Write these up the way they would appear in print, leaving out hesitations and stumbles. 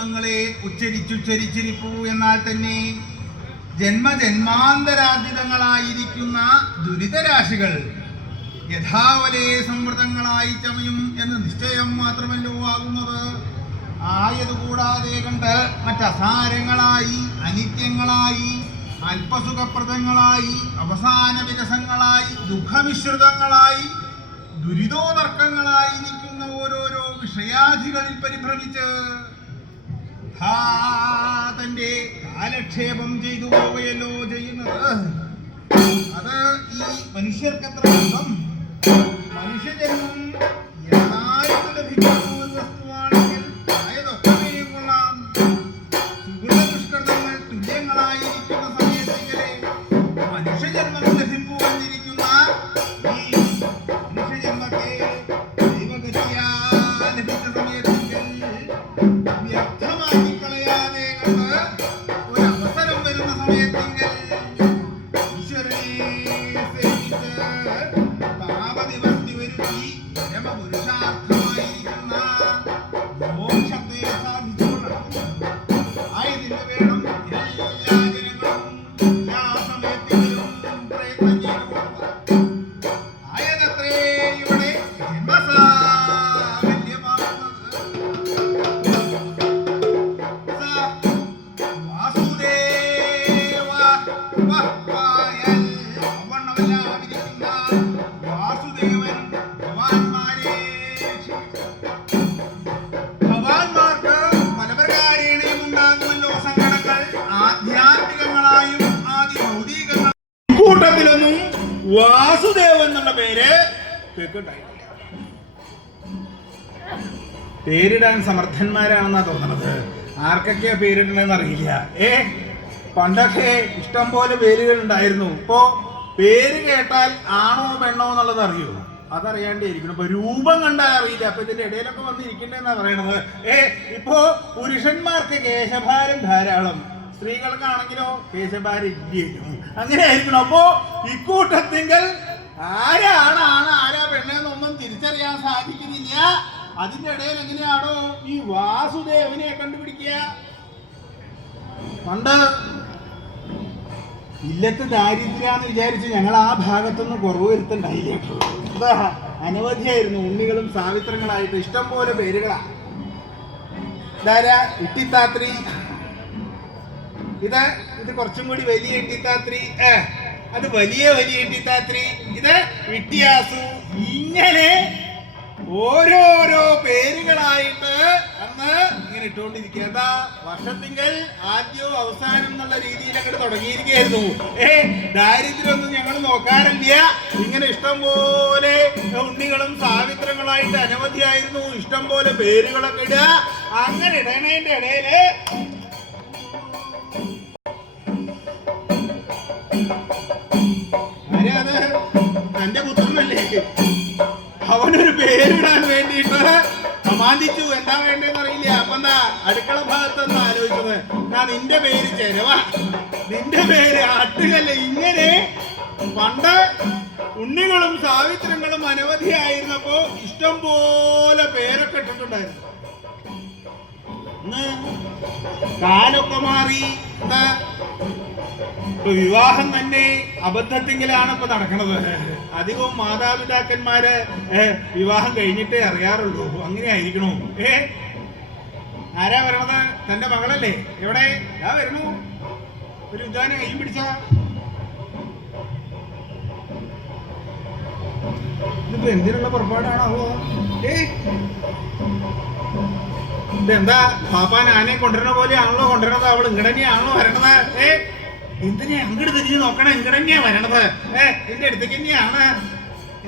നാമങ്ങളെ ഉച്ചരിച്ചിരിപ്പൂ. എന്നാൽ തന്നെ ജന്മജന്മാന്തരാർജിതങ്ങളായിരിക്കുന്ന ദുരിതരാശികൾ യഥാവലേ സമൃദ്ധങ്ങളായി ചമയും എന്ന് നിശ്ചയം മാത്രമല്ലോ ആകുന്നത്. ആയതുകൂടാതെ കണ്ട് മറ്റസാരങ്ങളായി, അനിത്യങ്ങളായി, അല്പസുഖപ്രദങ്ങളായി, അവസാന വിരസങ്ങളായി, ദുഃഖമിശ്രിതങ്ങളായി, ദുരിതോദർക്കങ്ങളായിരിക്കുന്ന ഓരോരോ വിഷയാധികളിൽ പരിഭ്രമിച്ച് തന്റെ കാലക്ഷേപം ചെയ്തു പോവുകയല്ലോ ചെയ്യുന്നത്. അത് ഈ മനുഷ്യർക്കെത്ര സുഖം! മനുഷ്യജന്മം യഥാർത്ഥ ലഭിക്കുന്ന ഒരു വസ്തുവാണെങ്കിൽ ആയതൊക്കെയും കൊള്ളാം. സുഗുണദുഷ്കൃതങ്ങൾ തുല്യങ്ങളായിരിക്കുന്ന സമയത്തെങ്കിലേ മനുഷ്യജന്മം ലഭിപ്പൂ എന്നിരിക്കുന്ന ഈ മനുഷ്യജന്മത്തെ ദൈവഗതിയാ ലഭിച്ച സമയത്തെങ്കിൽ വ്യർത്ഥമാക്കി കളയാതെ കണ്ട് ഒരവസരം വരുന്ന സമയത്തെങ്കിൽ പാപനിവർത്തി വരുത്തി പരമപുരുഷാർത്ഥമായിരിക്കുന്ന മോക്ഷത്തെ സാധിച്ചുകൊള്ളണം. ആയതിന് വേണം എല്ലാ ജനങ്ങളും എല്ലാ സമയത്തിലും പ്രയത്നം ചെയ്തുകൊള്ളുക. ആയതത്രേ ഇവിടെ ജന്മസാഫല്യമാകുന്നത്. വാസുദേവ വാസുദേവൻ ഭഗവാന്മാർക്ക് പല പ്രകാരേണയും ഉണ്ടാകുമല്ലോ സങ്കടങ്ങൾ. ആധ്യാത്മികങ്ങളായും ആദി ഭൗതികങ്ങളും. കൂട്ടത്തിലൊന്നും വാസുദേവൻ എന്നുള്ള പേര് കേൾക്കുണ്ടായിട്ടില്ല. പേരിടാൻ സമർത്ഥന്മാരാണെന്നാ തോന്നണത്. ആർക്കൊക്കെയാ പേരിടണമെന്ന് അറിയില്ല. പണ്ടൊക്കെ ഇഷ്ടം പോലെ പേരുകൾ ഉണ്ടായിരുന്നു. ഇപ്പോ പേര് കേട്ടാൽ ആണോ പെണ്ണോ എന്നുള്ളത് അറിയോ? അതറിയാണ്ടിരിക്കണം. ഇപ്പൊ രൂപം കണ്ടാൽ അറിയില്ല. അപ്പൊ ഇതിന്റെ ഇടയിലൊക്കെ വന്നിരിക്കണ്ടെന്നാ പറയണത്. ഇപ്പോ പുരുഷന്മാർക്ക് കേശഭാരം ധാരാളം, സ്ത്രീകൾക്കാണെങ്കിലോ കേശഭാരം ഇല്ലേനും. അങ്ങനെ ആയിരിക്കണം. അപ്പോ ഇക്കൂട്ടത്തിങ്കൽ ആരാണ് ആരാ പെണ്ണെന്നൊന്നും തിരിച്ചറിയാൻ സാധിക്കുന്നില്ല. അതിന്റെ ഇടയിൽ എങ്ങനെയാണോ ഈ വാസുദേവനെ കണ്ടുപിടിക്കുക? പണ്ട് ഇല്ലത്ത് ദാരിദ്ര്യാന്ന് വിചാരിച്ച് ഞങ്ങൾ ആ ഭാഗത്തൊന്നും കുറവ് വരുത്തുണ്ടായില്ല. അനവധിയായിരുന്നു ഉണ്ണികളും സാവിത്രങ്ങളായിട്ട് ഇഷ്ടം പോലെ പേരുകളാ. ഇട്ടിത്താത്രി, ഇത് കുറച്ചും കൂടി വലിയ ഇട്ടിത്താത്രി, അത് വലിയ ഇട്ടിത്താത്രി, ഇത് വിട്ടിയാസു. ഇങ്ങനെ ഓരോരോ പേരുകളായിട്ട് അന്ന് ഇങ്ങനെ ഇട്ടുകൊണ്ടിരിക്കുക. എന്താ വർഷത്തിങ്കൽ ആദ്യവും അവസാനം എന്നുള്ള രീതിയിൽ അങ്ങോട്ട് തുടങ്ങിയിരിക്കുകയായിരുന്നു. ദാരിദ്ര്യമൊന്നും ഞങ്ങൾ നോക്കാറില്ല. ഇങ്ങനെ ഇഷ്ടം പോലെ ഉണ്ണികളും സാവിത്രങ്ങളായിട്ട് അനവധിയായിരുന്നു. ഇഷ്ടം പോലെ പേരുകളൊക്കെ ഇടുക. അങ്ങനെ ഇടണേന്റെ ഇടയില് ആരാത്? തന്റെ പുത്രനല്ലേ? അവനൊരു പേരിടാൻ വേണ്ടിയിട്ട് സമാധിച്ചു. എന്താ വേണ്ടെന്ന് അറിയില്ല. അപ്പൊ എന്താ അടുക്കള ഭാഗത്തെന്ന് ആലോചിച്ചത്, നിന്റെ പേര് ചെരവ, നിന്റെ പേര് ആട്ടുകല്ല. ഇങ്ങനെ പണ്ട് ഉണ്ണികളും സാവിത്രങ്ങളും അനവധിയായിരുന്നപ്പോ ഇഷ്ടം പോലെ പേരൊക്കെ ഇട്ടിട്ടുണ്ടായിരുന്നു. ഇന്ന് കാലൊക്കെ മാറി. എന്താ വിവാഹം തന്നെ അബദ്ധത്തിങ്കിലാണ് ഇപ്പൊ നടക്കണത്. അധികവും മാതാപിതാക്കന്മാര് വിവാഹം കഴിഞ്ഞിട്ടേ അറിയാറുള്ളൂ. അങ്ങനെ ആയിരിക്കണു. ആരാ വരണത്? തന്റെ മകളല്ലേ? എവിടെ വരണു? ഒരു ഉദ്യാനം കൈ പിടിച്ച ഇതിപ്പോ എന്തിനുള്ള പുറപ്പാടാണാവോ? ഇതെന്താ പാപ്പാൻ ആനയെ കൊണ്ടുവരണ പോലെയാണല്ലോ കൊണ്ടുവരണത്. അവൾ ഇങ്ങടന്നെയാണല്ലോ വരണത്. എന്തിനാ അങ്ങോട്ട് തിരിഞ്ഞു നോക്കണം? ഇങ്ങടന്നെയാ വരണത്. എന്റെ അടുത്തേക്ക് തന്നെയാണ്.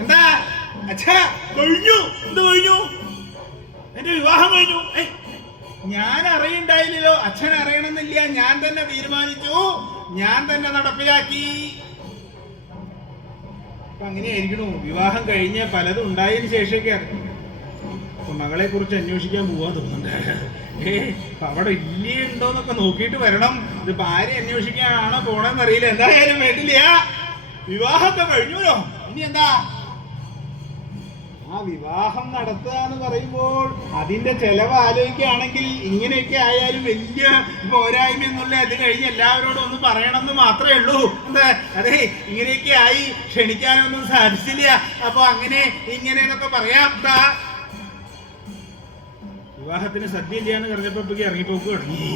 എന്താ അച്ഛാ കഴിഞ്ഞു? എന്ത് കഴിഞ്ഞു? എന്റെ വിവാഹം കഴിഞ്ഞു. ഞാൻ അറിയണ്ടായില്ലല്ലോ. അച്ഛൻ അറിയണമെന്നില്ല. ഞാൻ തന്നെ തീരുമാനിച്ചു, ഞാൻ തന്നെ നടപ്പിലാക്കി. അപ്പൊ അങ്ങനെയായിരിക്കണു. വിവാഹം കഴിഞ്ഞ് പലതും ഉണ്ടായതിനു ശേഷമൊക്കെ മകളെ കുറിച്ച് അന്വേഷിക്കാൻ പോവാൻ തോന്നുന്നുണ്ട്. അവിടെ ഇല്ലേ ഉണ്ടോന്നൊക്കെ നോക്കിയിട്ട് വരണം. ഇതിപ്പോ ആരെ അന്വേഷിക്കാനാണോ പോണെന്ന് അറിയില്ല. എന്തായാലും വേണ്ടില്ല, വിവാഹമൊക്കെ കഴിഞ്ഞല്ലോ. ഇനി എന്താ ആ വിവാഹം നടത്തുക എന്ന് പറയുമ്പോൾ അതിന്റെ ചെലവ് ആലോചിക്കുകയാണെങ്കിൽ ഇങ്ങനെയൊക്കെ ആയാലും വലിയ പോരായ്മ എന്നുള്ള അത് കഴിഞ്ഞ് എല്ലാവരോടും ഒന്ന് പറയണമെന്ന് മാത്രമേ ഉള്ളൂ. എന്താ അതെ ഇങ്ങനെയൊക്കെ ആയി ക്ഷണിക്കാനൊന്നും സാധിച്ചില്ല, അപ്പൊ അങ്ങനെ ഇങ്ങനെ എന്നൊക്കെ പറയാം. വിവാഹത്തിന് സദ്യ ഇല്ലാന്ന് പറഞ്ഞപ്പോഴേക്ക് ഇറങ്ങിപ്പോക്ക് തുടങ്ങി.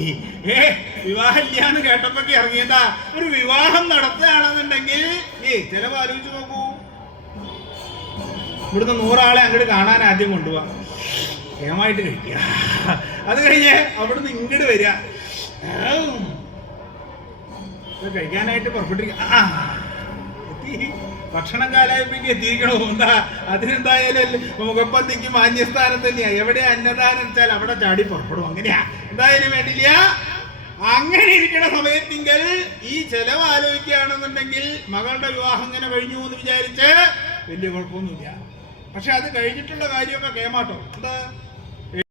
വിവാഹം ഇല്ലാന്ന് കേട്ടപ്പോഴേക്ക് ഇറങ്ങിയതാ. ഒരു വിവാഹം നടത്തുകയാണെന്നുണ്ടെങ്കിൽ ചെലവ് ആലോചിച്ച് നോക്കൂ. ഇവിടുന്ന് 100 ആളെ അങ്ങോട്ട് കാണാൻ ആദ്യം കൊണ്ടുപോവാം, ഏമായിട്ട് കഴിക്കുക. അത് കഴിഞ്ഞ് അവിടുന്ന് ഇങ്ങോട്ട് വരിക, കഴിക്കാനായിട്ട് പുറപ്പെട്ടിരിക്കുക. ഭക്ഷണം കാലായപ്പോഴേക്ക് എത്തിയിരിക്കണോ? എന്താ അതിനെന്തായാലും മുഖപ്പന്തിക്ക് മാന്യസ്ഥാനം തന്നെയാ. എവിടെ അന്നദാനം വെച്ചാൽ അവിടെ ചാടി പുറപ്പെടും. അങ്ങനെയാ, എന്തായാലും വേണ്ടില്ല. അങ്ങനെ ഇരിക്കുന്ന സമയത്തെങ്കിൽ ഈ ചെലവ് ആലോചിക്കുകയാണെന്നുണ്ടെങ്കിൽ മകളുടെ വിവാഹം ഇങ്ങനെ കഴിഞ്ഞു എന്ന് വിചാരിച്ച് വലിയ കുഴപ്പമൊന്നുമില്ല. പക്ഷെ അത് കഴിഞ്ഞിട്ടുള്ള കാര്യമൊക്കെ കേമാട്ടോ. എന്താ